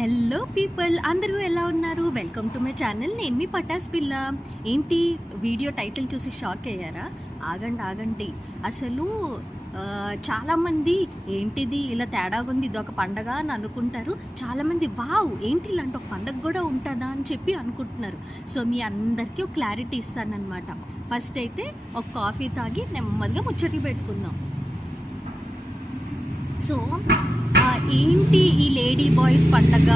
Hello people, అందరూ ఎలా ఉన్నారు? Welcome to my channel. నేను మీ పటాస్ పిల్ల. ఏంటి వీడియో టైటిల్ చూసి షాక్ అయ్యారా? ఆగండి. అసలు చాలామంది ఏంటిది ఇలా తేడాగా ఉంది, ఇది ఒక పండగ అని అనుకుంటారు. చాలామంది వావ్ ఏంటి ఇలాంటి ఒక పండగ కూడా ఉంటుందా అని చెప్పి అనుకుంటున్నారు. సో మీ అందరికీ ఒక క్లారిటీ ఇస్తానన్నమాట. ఫస్ట్ అయితే ఒక కాఫీ తాగి నెమ్మదిగా ముచ్చట్లు పెట్టుకుందాం. సో ఏంటి ఈ లేడీ బాయ్స్ పండగ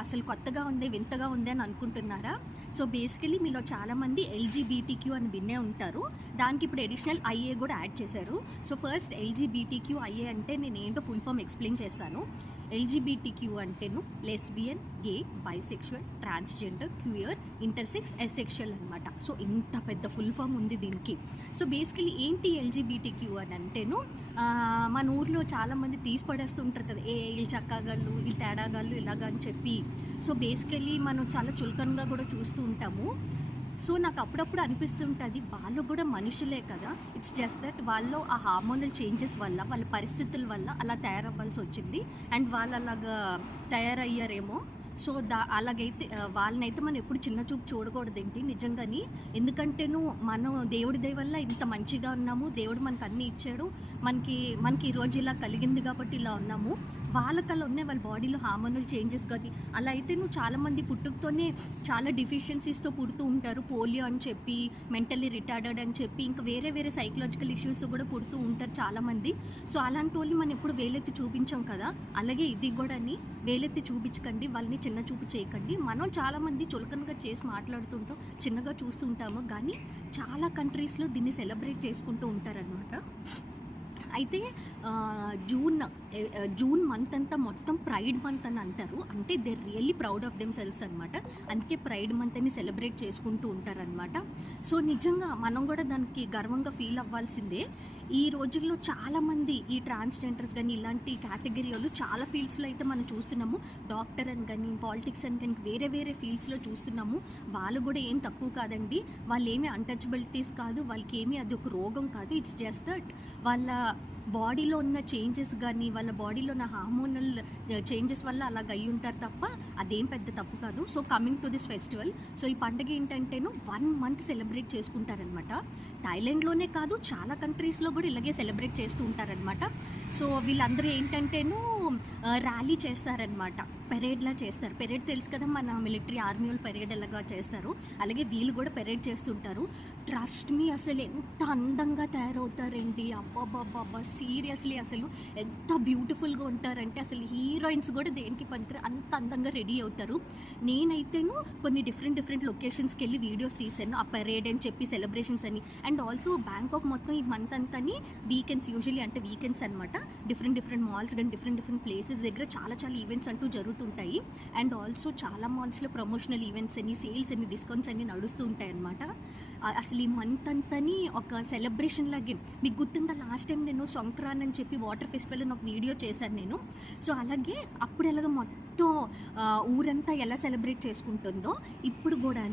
అసలు కొత్తగా ఉంది, వింతగా ఉంది అని అనుకుంటున్నారా? సో బేసికలీ మీలో చాలామంది ఎల్జీబీటీక్యూ అని వినే ఉంటారు. దానికి ఇప్పుడు అడిషనల్ ఐఏ కూడా యాడ్ చేశారు. సో ఫస్ట్ ఎల్జీబీటీక్యూ ఐఏ అంటే నేను ఏంటో ఫుల్ ఫామ్ ఎక్స్ప్లెయిన్ చేస్తాను. ఎల్జీబీటీక్యూ అంటేను లెస్బియన్, గే, బైసెక్షువల్, ట్రాన్స్జెండర్, క్యూయర్, ఇంటర్సెక్స్, ఎసెక్షువల్ అనమాట. సో ఇంత పెద్ద ఫుల్ ఫామ్ ఉంది దీనికి. సో బేసికలీ ఏంటి ఎల్జీబీటీక్యూ అని అంటేను మన ఊర్లో చాలామంది తీసి పడేస్తుంటారు కదా, వీళ్ళు చక్కగాళ్ళు, వీళ్ళు తేడాగాళ్ళు ఇలాగా అని చెప్పి. సో బేసికలీ మనం చాలా చులకనగా కూడా చూస్తూ ఉంటాము. సో నాకు అప్పుడప్పుడు అనిపిస్తుంటుంది వాళ్ళు కూడా మనుషులే కదా, ఇట్స్ జస్ట్ దట్ వాళ్ళు ఆ హార్మోనల్ చేంజెస్ వల్ల, వాళ్ళ పరిస్థితుల వల్ల అలా తయారవ్వాల్సి వచ్చింది అండ్ వాళ్ళు అలాగా తయారయ్యారేమో. సో అలాగైతే వాళ్ళనైతే మనం ఎప్పుడు చిన్న చూపు చూడకూడదేంటి నిజంగాని. ఎందుకంటేను మనం దేవుడి దయ వల్ల ఇంత మంచిగా ఉన్నాము, దేవుడు మనకు అన్నీ ఇచ్చాడు, మనకి ఈరోజు ఇలా కలిగింది కాబట్టి ఇలా ఉన్నాము. వాళ్ళకల్లా ఉన్నాయి వాళ్ళ బాడీలో హార్మోనల్ చేంజెస్ కానీ. అలా అయితే చాలామంది పుట్టుకతోనే చాలా డిఫిషియన్సీస్తో పుడుతూ ఉంటారు. పోలియో అని చెప్పి, మెంటల్లీ రిటార్డెడ్ అని చెప్పి, ఇంకా వేరే సైకలాజికల్ ఇష్యూస్తో కూడా పుడుతూ ఉంటారు చాలామంది. సో అలాంటి వాళ్ళని మనం ఎప్పుడు వేలెత్తి చూపించాం కదా, అలాగే ఇది కూడా వేలెత్తి చూపించకండి, వాళ్ళని చిన్న చూపు చేయకండి. మనం చాలామంది చులకనగా చేసి మాట్లాడుతుంటాం, చిన్నగా చూస్తుంటాము, కానీ చాలా కంట్రీస్లో దీన్ని సెలబ్రేట్ చేసుకుంటూ ఉంటారనమాట. అయితే జూన్ మంత్ అంతా మొత్తం ప్రైడ్ మంత్ అని అంటారు. అంటే they really proud of them cells అనమాట. అందుకే ప్రైడ్ మంత్ అని సెలబ్రేట్ చేసుకుంటూ ఉంటారనమాట. సో నిజంగా మనం కూడా దానికి గర్వంగా ఫీల్ అవ్వాల్సిందే. ఈ రోజుల్లో చాలామంది ఈ ట్రాన్స్జెండర్స్ కానీ ఇలాంటి కేటగిరీ వాళ్ళు చాలా ఫీల్డ్స్లో అయితే మనం చూస్తున్నాము. డాక్టర్ అని కానీ, పాలిటిక్స్ అని కానీ, వేరే ఫీల్డ్స్లో చూస్తున్నాము. వాళ్ళు కూడా ఏం తక్కువ కాదండి. వాళ్ళు ఏమీ అన్టచబిలిటీస్ కాదు, వాళ్ళకి ఏమీ అది ఒక రోగం కాదు. ఇట్స్ జస్ట్ దట్ వాళ్ళ బాడీలో ఉన్న చేంజెస్ కానీ, వాళ్ళ బాడీలో ఉన్న హార్మోనల్ చేంజెస్ వల్ల అలాగ అయ్యి ఉంటారు తప్ప అదేం పెద్ద తప్పు కాదు. So coming to this festival, so ఈ పండుగ ఏంటంటేను 1 month సెలబ్రేట్ చేసుకుంటారనమాట. థాయిలాండ్లోనే కాదు చాలా కంట్రీస్లో కూడా ఇలాగే సెలబ్రేట్ చేస్తూ ఉంటారనమాట. సో వీళ్ళందరూ ఏంటంటేను ర్యాలీ చేస్తారనమాట, పెరేడ్లా చేస్తారు. పెరేడ్ తెలుసు కదా, మన మిలిటరీ ఆర్మీ వాళ్ళు పెరేడ్ ఎలాగా చేస్తారు, అలాగే వీళ్ళు కూడా పెరేడ్ చేస్తుంటారు. ట్రస్ట్ మీ, అసలు ఎంత అందంగా తయారవుతారండి, అబ్బాబ్బాబ్బా సీరియస్లీ అసలు ఎంత బ్యూటిఫుల్గా ఉంటారంటే అసలు హీరోయిన్స్ కూడా దేనికి పనికి అంత అందంగా రెడీ అవుతారు. నేనైతేను కొన్ని డిఫరెంట్ లొకేషన్స్కి వెళ్ళి వీడియోస్ తీసాను, ఆ పెరేడ్ అని చెప్పి సెలబ్రేషన్స్ అని. అండ్ ఆల్సో బ్యాంకాక్ మొత్తం ఈ మంత్ అంతా వీకెండ్స్, యూజువల్లీ అంటే వీకెండ్స్ అనమాట, డిఫరెంట్ మాల్స్ కానీ డిఫరెంట్ ప్లేసెస్ దగ్గర చాలా ఈవెంట్స్ అంటూ జరుగుతుంటాయి. అండ్ ఆల్సో చాలా మాల్స్లో ప్రమోషనల్ ఈవెంట్స్ అని, సేల్స్ అని, డిస్కౌంట్స్ అన్ని నడుస్తూ ఉంటాయి అనమాట. అసలు ఈ మంత్ అంతని ఒక సెలబ్రేషన్ లాగే. మీకు గుర్తుందా, లాస్ట్ టైం నేను సంక్రాంతి అని చెప్పి వాటర్ ఫెస్టివల్ అని ఒక వీడియో చేశాను నేను. సో అలాగే అప్పుడు ఎలాగ మొత్తం ఊరంతా ఎలా సెలబ్రేట్ చేసుకుంటుందో ఇప్పుడు కూడా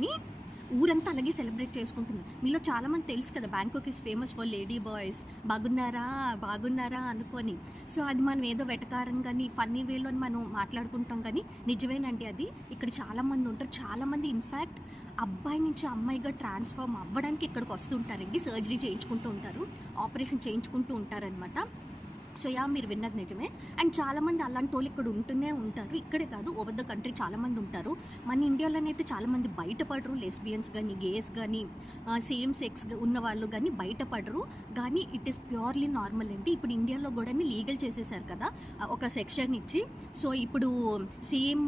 ఊరంతా అలాగే సెలబ్రేట్ చేసుకుంటుంది. మీలో చాలామంది తెలుసు కదా, Bangkok is famous for lady boys. బాగున్నారా అనుకొని. సో అది మనం ఏదో వెటకారం కానీ ఫన్నీ వేలో మనం మాట్లాడుకుంటాం, కానీ నిజమేనండి అది. ఇక్కడ చాలామంది ఉంటారు, చాలామంది ఇన్ఫ్యాక్ట్ అబ్బాయి నుంచి అమ్మాయిగా ట్రాన్స్ఫార్మ్ అవ్వడానికి ఇక్కడికి వస్తుంటారండి. సర్జరీ చేయించుకుంటూ ఉంటారు, ఆపరేషన్ చేయించుకుంటూ ఉంటారనమాట. సో మీరు విన్నది నిజమే. అండ్ చాలామంది అలాంటి వాళ్ళు ఇక్కడ ఉంటూనే ఉంటారు. ఇక్కడే కాదు, ఓవర్ ద కంట్రీ చాలామంది ఉంటారు. మన ఇండియాలోనైతే చాలామంది బయటపడరు. లెస్బియన్స్ కానీ, గేస్ కానీ, సేమ్ సెక్స్ ఉన్న వాళ్ళు కానీ బయటపడరు. కానీ ఇట్ ఈస్ ప్యూర్లీ నార్మల్ అండి. ఇప్పుడు ఇండియాలో కూడా లీగల్ చేసేసారు కదా ఒక సెక్షన్ ఇచ్చి. సో ఇప్పుడు సేమ్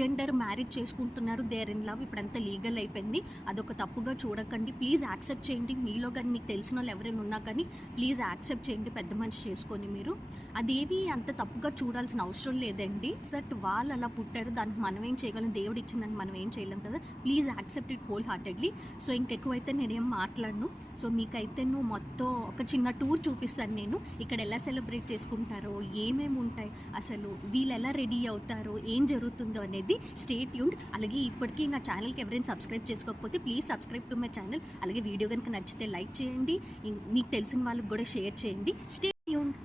జెండర్ మ్యారేజ్ చేసుకుంటున్నారు, దేర్ ఇన్ లవ్, ఇప్పుడంతా లీగల్ అయిపోయింది. అదొక తప్పుగా చూడకండి. ప్లీజ్ యాక్సెప్ట్ చేయండి. మీలో కానీ మీకు తెలిసిన వాళ్ళు ఎవరైనా ఉన్నా కానీ ప్లీజ్ యాక్సెప్ట్ చేయండి, పెద్ద మనిషి చేసుకొని. మీరు అదేవి అంత తప్పుగా చూడాల్సిన అవసరం లేదండి. దట్ వాళ్ళు అలా పుట్టారు, దానికి మనం ఏం చేయగలం, దేవుడు ఇచ్చిందని మనం ఏం చేయలేం కదా. Please accept it wholeheartedly. So ఇంకెక్కువైతే నేనేం మాట్లాడను. సో మీకైతే మొత్తం ఒక చిన్న టూర్ చూపిస్తాను నేను, ఇక్కడ ఎలా సెలబ్రేట్ చేసుకుంటారో, ఏమేమి ఉంటాయి, అసలు వీళ్ళు ఎలా రెడీ అవుతారో, ఏం జరుగుతుందో అనేది. Stay tuned. అలాగే ఇప్పటికీ నా ఛానల్కి ఎవరైనా సబ్స్క్రైబ్ చేసుకోకపోతే please subscribe to my channel. అలాగే వీడియో కనుక నచ్చితే లైక్ చేయండి, మీకు తెలిసిన వాళ్ళకి కూడా షేర్ చేయండి. Stay tuned.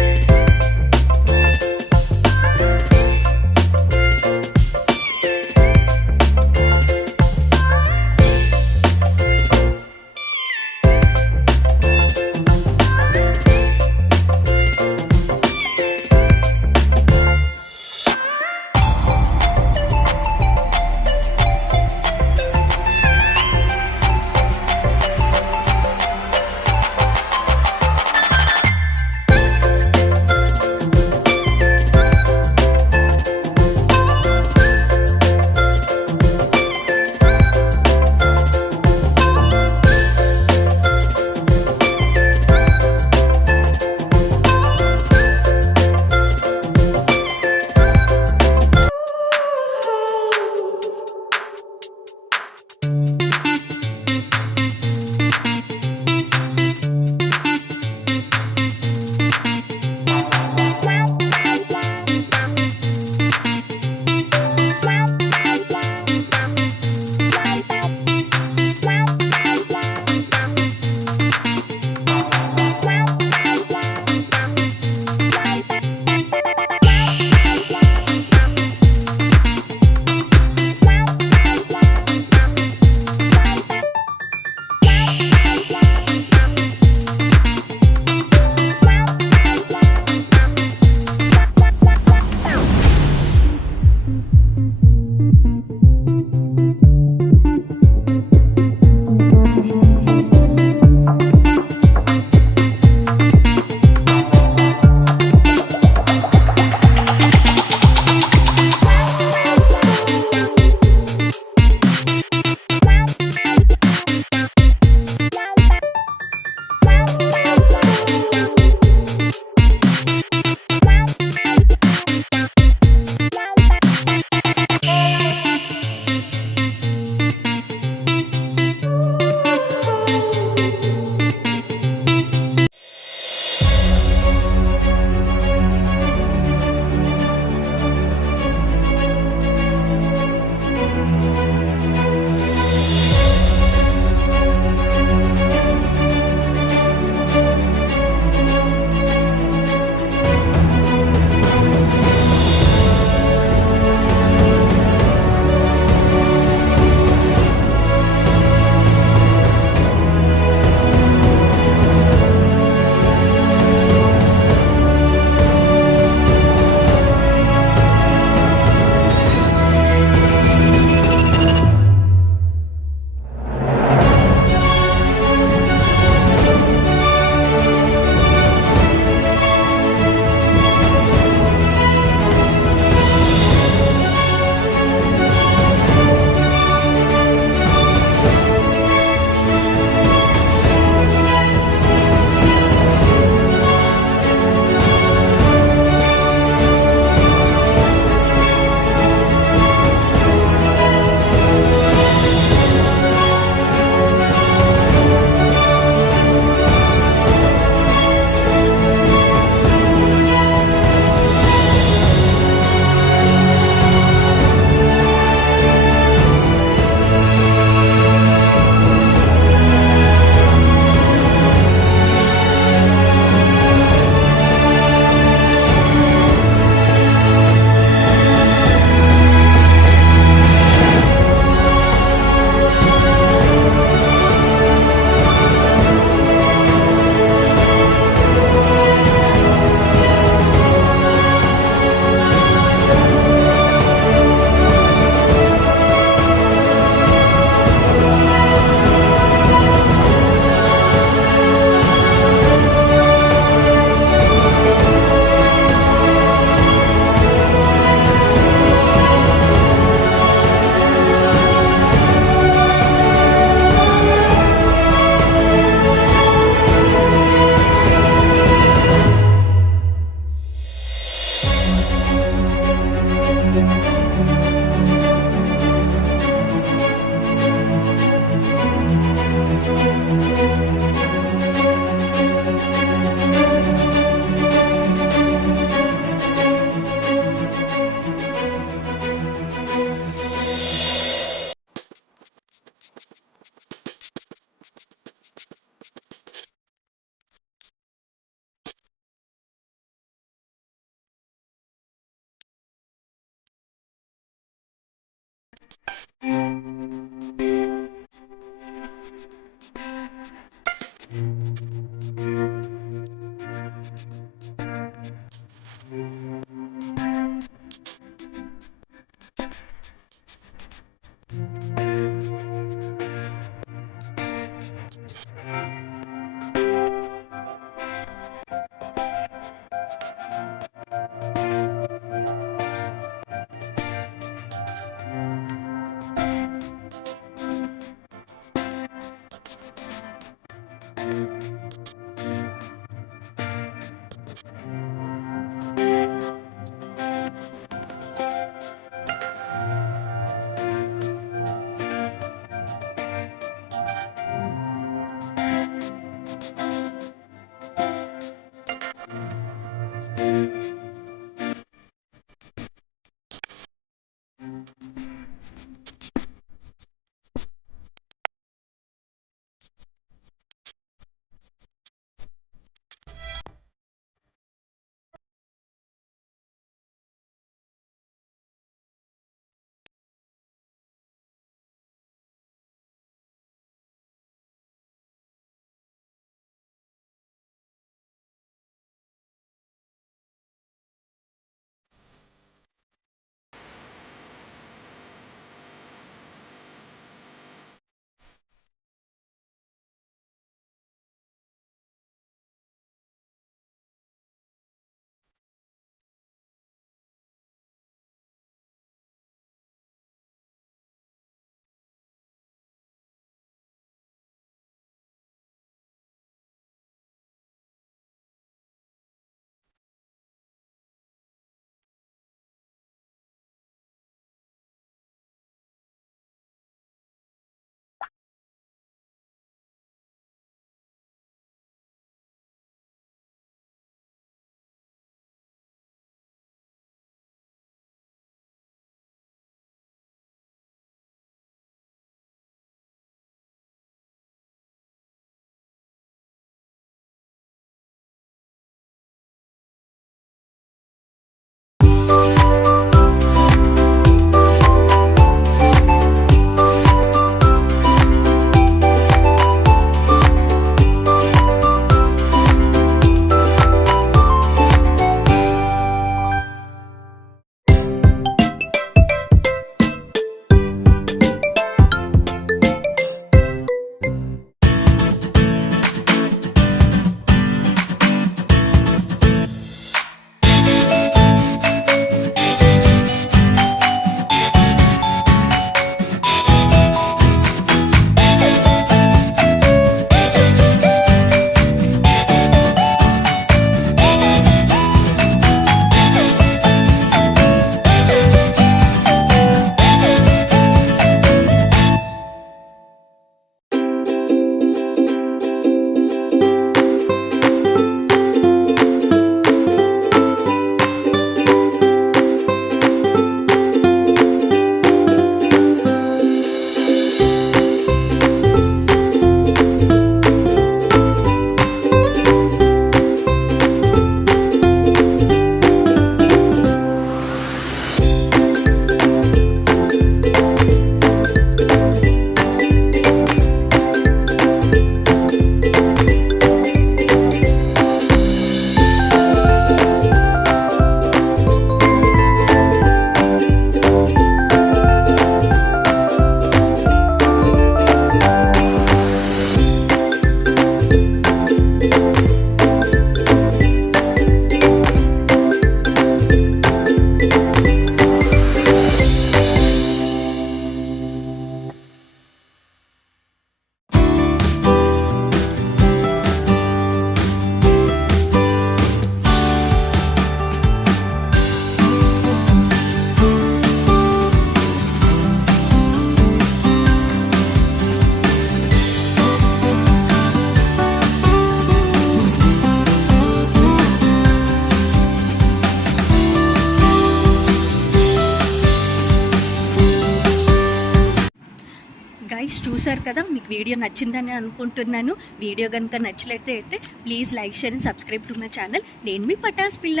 చూసారు కదా, మీకు వీడియో నచ్చిందని అనుకుంటున్నాను. వీడియో కనుక నచ్చినట్లయితే please like share and subscribe to my channel. నేను మీ పటాస్ పిల్ల.